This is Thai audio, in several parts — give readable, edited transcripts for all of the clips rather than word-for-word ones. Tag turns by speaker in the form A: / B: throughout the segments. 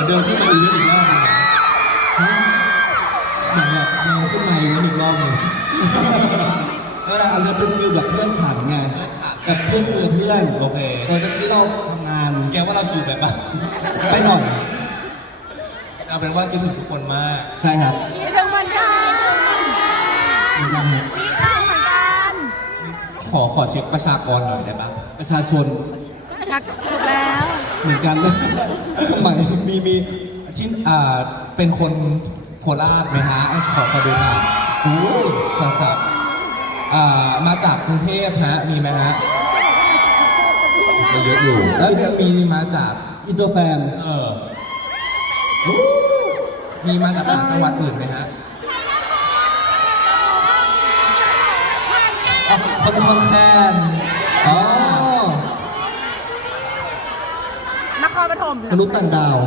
A: เดินขึ้นมาอีกรอบนึงเหมือนแบบเดินขึ้นมาอีกรอบนึงเวลาอันนี้เป็นฟิลแบบเพื่อนฉันไงแบบเพื่อนเพื่อน
B: โอเค
A: ตอนที่เราทำงาน
B: แกว่าเราชิวแบบปะ
A: ไปหน่อย
B: เอาเป็นว่าคิดถึงทุกคนมาก
A: ใช่ครับ
C: คิดถึงเหมือนกัน
A: เหมือนกัน
C: คิดถึงเหมือนกัน
B: ขอเช็คประชากรหน่อยได้ปะ
A: ประชาชน
C: ชักถูกแล้ว
A: เหมือนกันเลยทำไมมี
B: ชิ้นเป็นคนโคราชไหมฮะขอดูหน่อยโอ้ยครับมาจากกรุงเทพฮะมีไหมฮะเยอะอยู่แล้วยังมีมาจาก
A: อินเตอร์แฟน
B: มีมาจากจังหวัดอื่นไหมฮะคนแค้น
C: นครปฐม
A: มนุษย์ต่างดาว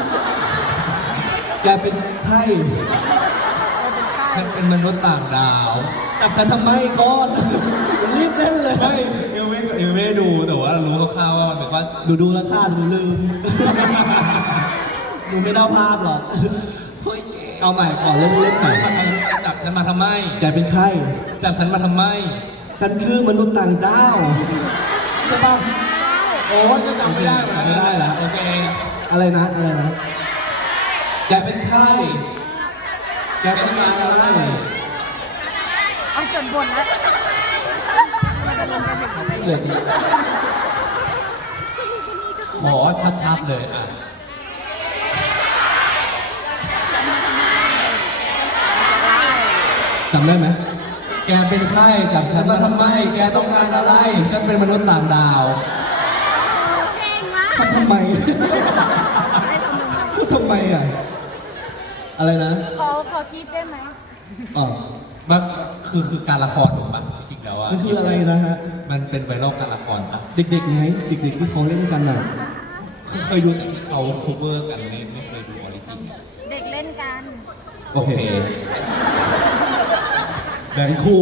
A: แกเป็นไข้
B: ฉันเป็นมนุษย์ต่างดาว
A: จับกันทำไมก้อนรีบเล่นเลย
B: เอลไม่ดูแต่ว่ารู้คร่าวๆว่ามันเป็นว่า
A: ดูแล้วค่าดูลืมดูไม่ได้ภาพหรอกเอาใหม่ก่อนเล่นใหม่
B: จับฉันมาทำไม
A: แกเป็นไข้
B: จับฉันมาทำไม
A: ฉันคือมนุษย์ต่างดาวใช่ป่ะ
B: โอ้จะจำไม่ได้
A: ไม่ได้เหรอ
B: โอเค
A: อะไรนะแกเป็นไข้แกต้องการอะไร
C: เอาจนบ่นแล้วมันจะลงกันถึงอะไร
A: เหลือ
B: ขอชัดๆเลย
A: จำได้ไหม
B: แกเป็นใครจับฉันมาทำไมแกต้องการอะไรฉันเป็นมนุษย์ต่างดาว
C: เก่งมาก
A: ทำไมทำไมอะไรนะ
C: ขอคิดได้ไหม
B: มันคือการละครถูกปะจริงๆแล้ว
A: มันคืออะไรนะฮะ
B: มันเป็นไวรัลการละครปะ
A: เด็กๆไงเด็กๆที่เขาเล่นกันน่ะ
B: เคยดูแต่ที่เขาโคเวอร์กันไม่เคยดูออริจิน
C: เด็กเล่นกัน
A: โอเคแบงค์คู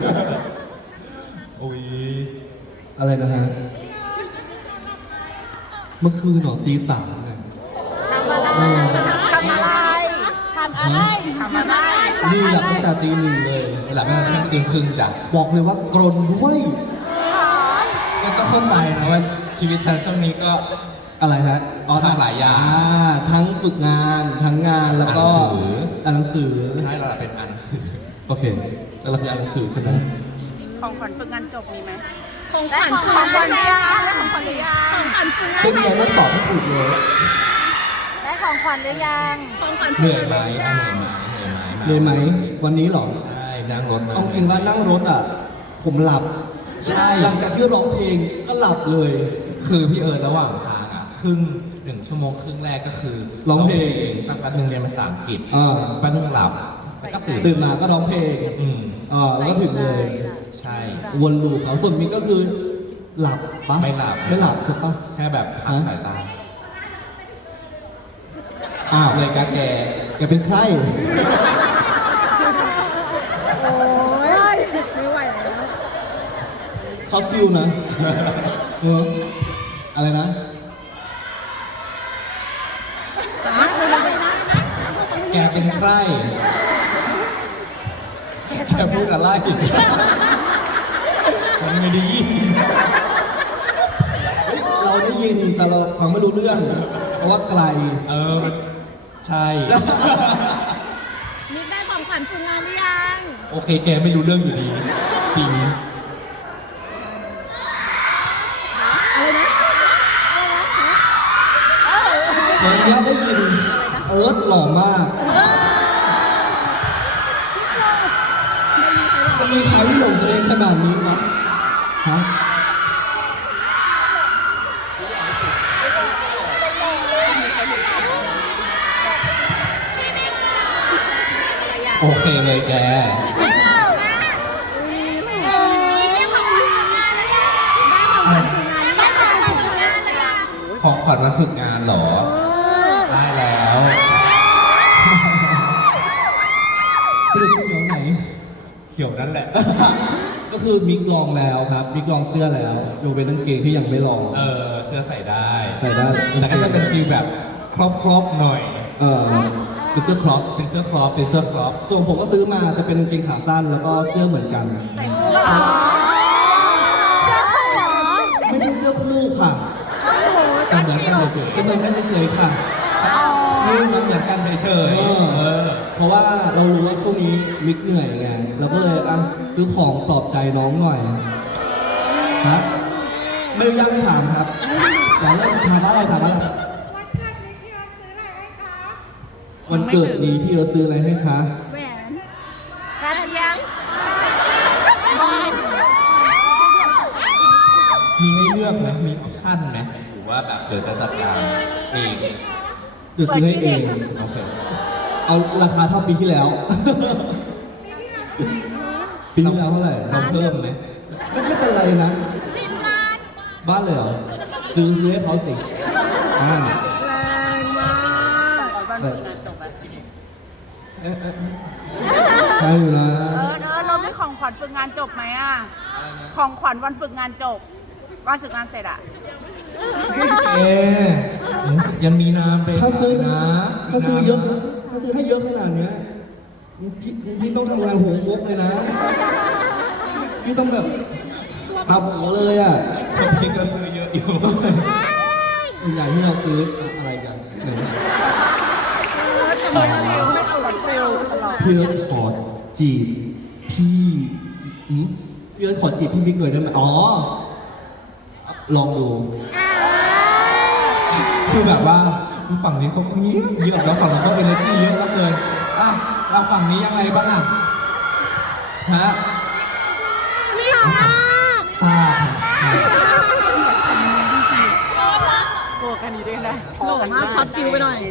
B: โอ้ย
A: อะไรนะฮะเมื่อคืนหนอตีสามเนี่ย
C: ทำอะไร
A: นี่หลับตั้งแต่ตีหนึ่งเลย
B: หลับตั้งแต่ครึ่งจ้ะ
A: บอกเลยว่ากรนด้วย
B: ก็ต้องเข้าใจนะว่าชีวิตฉันช่วงนี้ก็
A: อะไรฮะ
B: ทำหลายอย่าง
A: ทั้งฝึกงานทั้งงานแล้วก็อ่านหนังสือ
B: ใช่เราเป็นอ่านหนังสือ
A: โอเคแล้วเราคืออ่านหนังสือใช่ไหม
C: ของขวัญฝึกงานจบมีไหมของขวัญหรือยังของขวัญหรือยังของขวัญฝึกงาน
A: ไม่มีอะไรตอบไม่ถูกเลย
C: ได้ของขวัญหรือยังของขวัญ
B: เหนื่อยไหม
A: เหนื่อยไหมวันนี้หรอ
B: ใช่นั่งรถ
A: เอาจริงว่านั่งรถผมหลับ
B: ใช่
A: หลังจากที่ร้องเพลงก็หลับเลย
B: คือพี่ระหว่างทาง1 ชั่วโมงครึ่งแรกก็คือ
A: ร้องเพลง
B: ตั้งแต่นึงเรียนภาษาอังกฤษแป๊บนึงหลับแล้วก็
A: ตื่นมาก็ร้องเพลงแล้วก็ถึงเลย
B: ใช่
A: วนลูปเขาส่วนมิกก็คือหลับปะ
B: ไม่หลับ
A: ใช่ปะ
B: แค่แบบพักสายตา
A: เลยแกเป็นใคร
C: โอ้ยไม่ไหวแล้ว
A: เขาฟิลนะอะไรนะ
B: แกเป็นใครแกพูดอะไรฉันไม่ได้ยิน
A: เราได้ยินแต่เราฟังไม่รู้เรื่องเพราะว่าไกล
B: มันใช่
C: มิกได้ของขวัญฝึกงานหรือยัง
B: โอเคแกไม่รู้เรื่องอยู่ดีจริง
C: อะไรนะ
A: วันนี้ได้ยินหล่อมากจะมีใครที่หลงตัวเองขนาดนี้มั้ยฮะ
B: โอเคเลยแกของขวัญวันฝึกงานเหรอได้แล้ว
A: สรุปเขียวไหน
B: เขียวนั่นแหละ
A: ก็คือมิกลองแล้วครับมิกลองเสื้อแล้วยกเว้นกางเกงที่ยังไม่ลอง
B: เสื้อใส่ได้
A: แต่ก็
B: จะเป็นฟีลแบบคครอบหน่อย
A: เป็นเสื้อครอป
B: เป็นเสื้อครอปเป็นเสื้อครอป
A: ส่วนผมก็ซื้อมาแต่เป็นกางเกงขาสั้นแล้วก็เสื้อเหมือนกัน
C: ใส่คู่กันเหรอเสื้อคู่เหรอ
A: ไม่ใช่เสื้อคู่ค่ะ
C: โอ้โห
B: แต่เหมือนกันเฉย
A: จะเหมือนกันเฉยๆค่ะ
B: ๆนี่มันเหมือนกันเฉยๆ
A: เพราะว่าเรารู้ว่าช่วงนี้มิกเหนื่อยไงเราก็เลยซื้อของปลอบใจน้องหน่อยฮะไม่รู้ยังไม่ถามครับแต่เรื่องถามอะไรวันเกิดนี้พี่เราซื้ออะไรให้คะ
C: แหวนกระเทียม
B: มีให้เลือกไหมมีออปชั่นไหมหรือว่าแบบเดี๋ยวจะจัดการเอง
A: เดี๋ยวซื้อให้เอง
B: โอเค
A: เอาราคาเท่าปีที่แล้ว ปีที่แล้วเท่าไหร่
B: ต้องเพิ่มไหม
A: ไม่เป็นไรนะ
C: 10 ล้าน
A: บ้านเลยเหรอ ซื้อให้เขาสิ
C: แรงมากบ้านฝึกงานจบแล้ว
A: ใช่อยู่นะ
C: เราไม่ของขวัญฝึกงานจบไหมอ่ะ ของขวัญวันฝึกงานจบ วันฝึกงานเสร็จอ่ะ
B: เอ๊ะยังมีน้ำไป
A: ถ้าซื้อ
B: นะ
A: ถ้าซื้อเยอะถ้าซื้อให้เยอะขนาดเนี้ยพี่ต้องทำงานหัวงกเลยนะ พี่ต้องแบบตับหัวเลยอ่ะ
B: พี่ก็ซื้อเยอะอยู่
A: อย่างที่เราซื้ออะไรกันไหน
C: ไม่เอาหลังฟิลตลอด
A: พี่เลิศขอจีบพี่พี่เลิศขอจีบพี่บิ๊กหน่อยได้ไหมอ๋อ ลองดู
B: คือแบบว่าฝั่งนี้เขาเงียบเยอะแล้วฝั่งนั้นก็เอเนอร์จีเยอะแล้วเกินอ่ะเราฝั่งนี้ยังไงบ้างอ่ะฮะ
C: นี่ค่ะ
B: ทราบ
C: โกกันนี้ด้วยนะโหมากช็อตฟิวไปหน่อย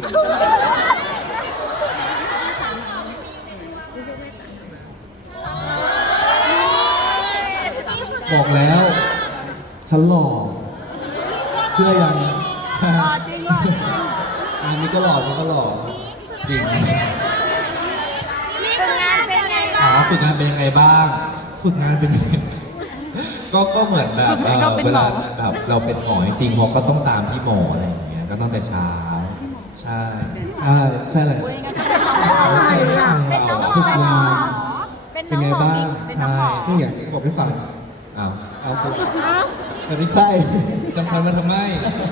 A: บอกแล้ว ฉันหล่อเชื่อยัง
C: จริงเหรอ
A: อันนี้ก็หล่อมันก็หล่อ
B: จริง
C: ฝึกงานเป็นไง
B: อ๋อฝึกงานเป็นยังไงบ้าง ฝึกงานเป็นยังไงก็เหมือนแบบเวลาแบบเราเป็นหมอจริงๆเราก็ต้องตามที่หมออะไรอย่างเงี้ยก็ต้องแต่เช้า ใช่
A: ใช่แหละ
C: เป็นน้องหมอ
A: ฝึกงาน
C: เป็น
A: เป็น
C: น้อง
A: ไง
C: หมอ
A: บ้าง
C: เป็นน้องหมอ
A: นี่ไงบอกให้ฟัง
B: อ้าว
A: เอาสิแต่ไม่ใช่
B: จะฉันมาทำไม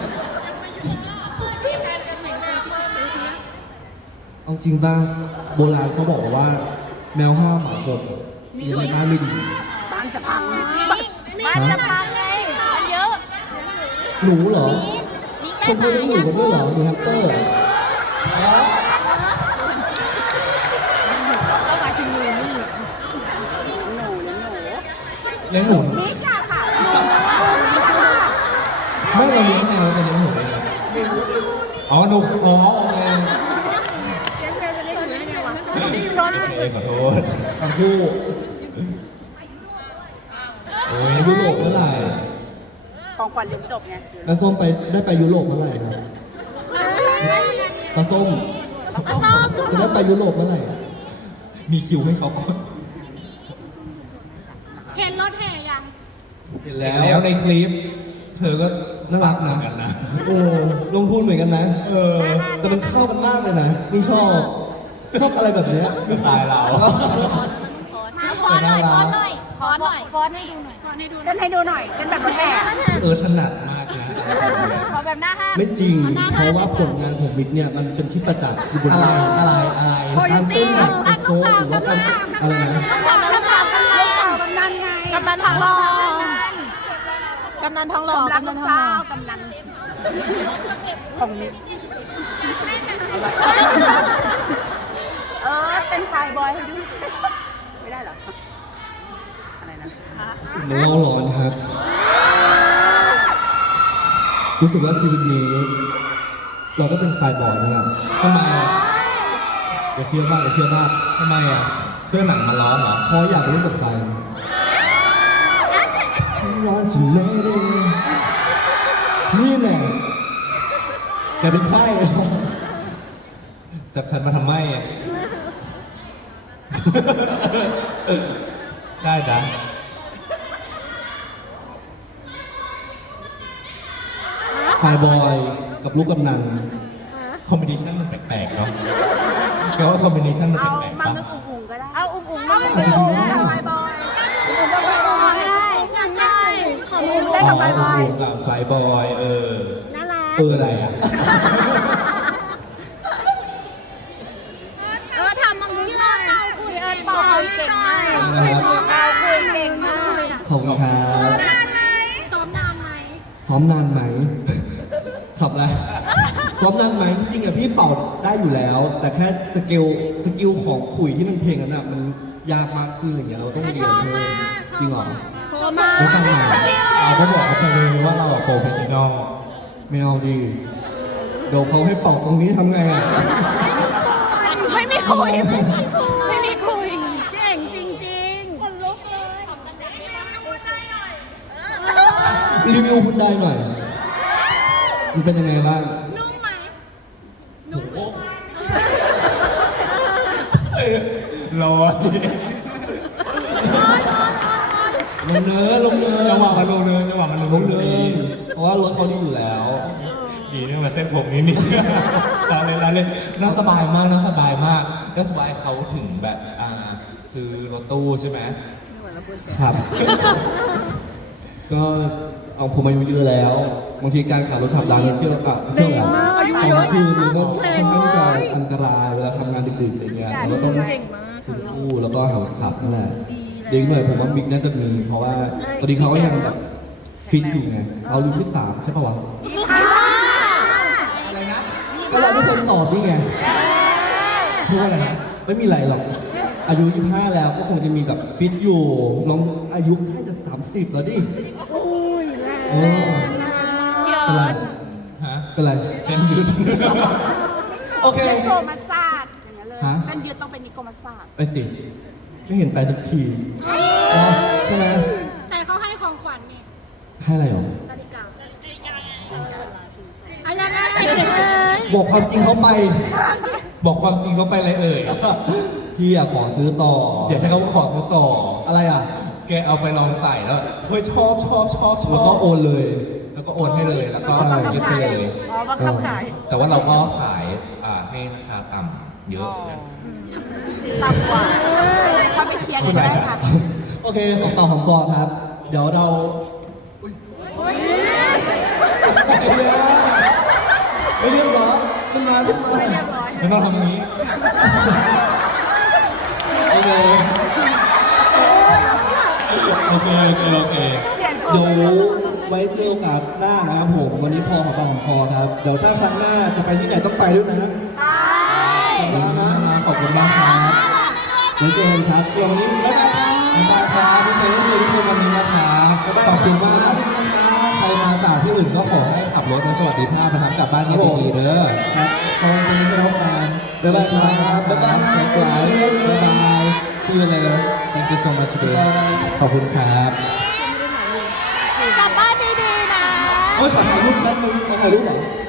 A: เอาจริงป่ะโบราณเขาบอกว่า แมวห้าหมาหกอยู่ในบ้านไม่ดี
C: บ้านจะพังบ้านจะพังไงมันเยอะ
A: หนูเหรอ
C: มี
A: คนเคยเลี้ยงหนูกันด้วยเหรอหนูแฮมสเตอร์เหรอ
C: ก็หมายถึงหนูนี่หนู
B: เลี้ยงหนู
C: มิกอะค่ะ
B: ไม่เราเลี้ยงแมวเราจะเลี้ยงหนูได้ไงอ๋อหนูอ๋อโอเค
C: ชน
B: ขอโทษ
A: ทั้งคู่
B: โอ้ย
A: ไปยุโรปเมื่อไหร่
C: ของขวัญเรียนจบไง
A: ตาส้มได้ไปยุโรปเมื่อไหร่ครับตาส้มจะได้ไปยุโรปเมื่อไหร่อะ
B: มีคิวให้เขาก่อน
C: เห็นรถแห่ยัง
A: เห็น
B: แล้
A: แล้ว
B: วในคลิป เธอก็
A: น่ารักนะ
B: กันนะ
A: โอ้ลงทุนเหมือนกันนะ แต่มันเข้ากันมากเลยนะ นี่ชอบอะไรแบบเนี้ย
B: สไตล์เรา
D: ฟ้อนหน่อยฟ้อนหน่อยฟ้อนหน่อยฟ้อนให้ดูหน่อยฟ้อนให้ดูหน่อย
C: เต้นให้ดูหน่อยเต้นแบบรถแห่
B: ถนัดมากนะ
D: ขอแบบหน้าห้าม
A: ไม่จริง เพราะว่าผลงานของมิกเนี่ยมันเป็นที่ประจักษ์อยู่บน
B: อะไร
A: หน้า
B: อะไร
A: การเต้นแบบโชว์หรือว่าการอะไรนะ
D: ลูกสาวกันเลย
C: ลูกสาวกำนันไง
D: กำนันทองหล่อกำนันทองหล่อก
C: ำลัง
D: กำนันทอง
C: สา
D: หล่อ
C: วกำนันของมิกเต้นคายบอยให้ดูไม่ได้เหรออะไรนะ
A: มันเล่าร้อนครับ รู้สึกว่าชีวิตนี้ เราก็เป็นคลายบอยนะครับ
B: ทำไมอ่ะ
A: อย่าเชื่อมากอย่าเชื่อมาก
B: ทำไมอ่ะ เสื้อหนังมาร้อนเหรอ
A: เพราะอยากไปเล่นกับไฟฉันร้อนฉันไม่ได้นี่แหละแกเป็นไข้
B: จับฉันมาทำไมอ่ะ ได้นะ
A: คลายบอยกับลูกกำนัน
B: คอมบิเนชันมันแปลกๆเนาะแกว่าคอมบิเนชันมัน
C: เอา
B: แปลกๆ
C: มา
B: ปะ
C: นึกอุ่งๆก็ได้
D: เอาอุ้งๆมา
C: ไม่
D: อุ้ง
C: อุ่ง
D: ๆ
C: กับบอยบอยอุ่งกับบอยบอยได้ของอุ่งได้กับบอยบอย
B: กับไฟบอย
C: น่ารัก
A: อะไรอ่ะ
C: ทำมังงี้เลยเอาคุยต่อเก่งมาก
D: เอาคุยเก่งมาก
A: ขอบคุณครับ
D: ซ้อมนานไหม
A: ซ้อมนานไหม ขับอะไรซ้อมนานไหมจริงๆอะพี่เป่าได้อยู่แล้ว แต่แค่สกิลของขุยที่มันเพลงนั้นอะมันยากมากขึ้นอย่างเงี้ยเราต้องเรียน
D: ชอบ
A: เพิ่
D: มาม กชอบ
A: จริงเหรอ
D: มาก
C: โทรมา
A: ไม่ฟังหน่อย
B: อาจจะบอกเขาไปเลยว่าเราโปรเฟชชั่นอล
A: ไม่เอาดีเดี๋ยวเขาให้เป่าตรงนี้ทำไงอะ
C: ไม่มีคุย ไม่มีคุย เก่งจริงๆคนลุกเลย
A: รีวิวคุณได้หน่อย มันเป็นยังไงบ้าง
D: นุ่มไหม
B: ร้อน
A: ลงเนินลงเนิน
B: จังหวะมันลงเนินจังหวะมันล
A: ล
B: ง
A: ง
B: เนิ
A: เนิ
B: น
A: นเพราะว่ารถเขาดีอยู่แล้ว
B: ดีเนี่ยมาเส้นผมนิดนึงเราเลยน่าสบายมากน่าสบายมากแล้วสบายเขาถึงแบบซื้อรถตู้ใช่ไหม
A: ครับ ก็เอาผมอายุเยอะแล้ว บางทีการขับรถขับรางเที่ยวกับเที่ยวแบบตอนกลางคืนมันก็ค่อนข้างที่จะอันตรายเวลาทำงานดึกๆอะไรเงี้ยเราก็ต้องฝึกคู่แล้วก็หาขับนั่นแหละเด็กหน่อยผมว่าบิ๊กน่าจะมี เพราะว่าตอนนี้เขาก็ยังแบบฟิตอยู่ไงเรารุ่นที่3ใช่ป่าวะ
B: อะไรนะ
A: ก็เราทุกคนตอบนี่ไง
B: พูดว่าอะไรนะ
A: ไม่มีอะไรหรอก อายุ 25 แล้วก็คงจะมีแบบฟิตอยู่ลองอายุแค่จะ 30 แล้วดิโอ้เป็นไร
B: ฮะ
A: เป็นไร
B: เต็มยืด
A: โอเค
C: นิโกมาศาสตร์อย่างเงี้ยเลย
A: ฮะ
C: เส้นยืดต้องเป็นนิโกมาศาสตร์
A: ไปสิ ไม่เห็นไปสักทีอ๋อใช่ไหม
C: แต่เขาให้ของขวัญนี่
A: ให้อะไรหรอ
C: นาฬิกาอะไรนะ
A: บอกความจริงเขาไป
B: บอกความจริงเขาไปเลยเอ่ย
A: พี่อยากขอซื้อต่อ
B: เดี๋ยวใช้คำว่าขอซื้อต่อ
A: อะไรอ่ะ
B: แกเอาไปลองใส่แล้วเฮ้ยชอบ
A: แล้วก็โอนเลย
B: แล้วก็โอนให้เลย แล้วก็ยึดไปเลย
C: อ๋อบังคับขาย
B: แต่ว่าเราก็ขายให้ราคาต่ำเยอะ
C: ต่ำกว่าเขาไปเคลียร์กันได้ค่ะ
A: โอเคของต่อของกอครับ เดี๋ยวเราไม่เรียบร้อยขึ้นมาขึ้นมา
B: ไม่ต้องทำอย่างนี้
A: โอเค
B: โอเค
A: เดี๋ยวไว้เจอโอกาสหน้านะครับผม วันนี้พอของปากของคอครับ เดี๋ยวถ้าครั้งหน้าจะไปที่ไหนต้องไปด้วยนะสัปดาห์นะขอบคุณมากครับไว้เจอกันครับส่วนวันนี้บ๊ายบายครับบ๊ายบายครับที่เคยได้เจอทุกคนวันนี้นะครับขอบคุณมากครับทุกคนครับ
B: ใครมาจากที่อื่นก็ขอให้ขับรถในสวัสดิภาพนะครับกลับบ้านกันดีๆเด้อ
A: ครับ
B: ขอบคุณที่ชมกัน
A: บ๊ายบายครับบ๊ายบาย
B: สวยๆบ๊ายบาย See you later Thank you so much today ขอบคุณครับ
C: กลับบ้านดีๆนะ
A: โอ้ยขอถ่ายรูปแป๊บนึงขอถ่ายรูปเหรอ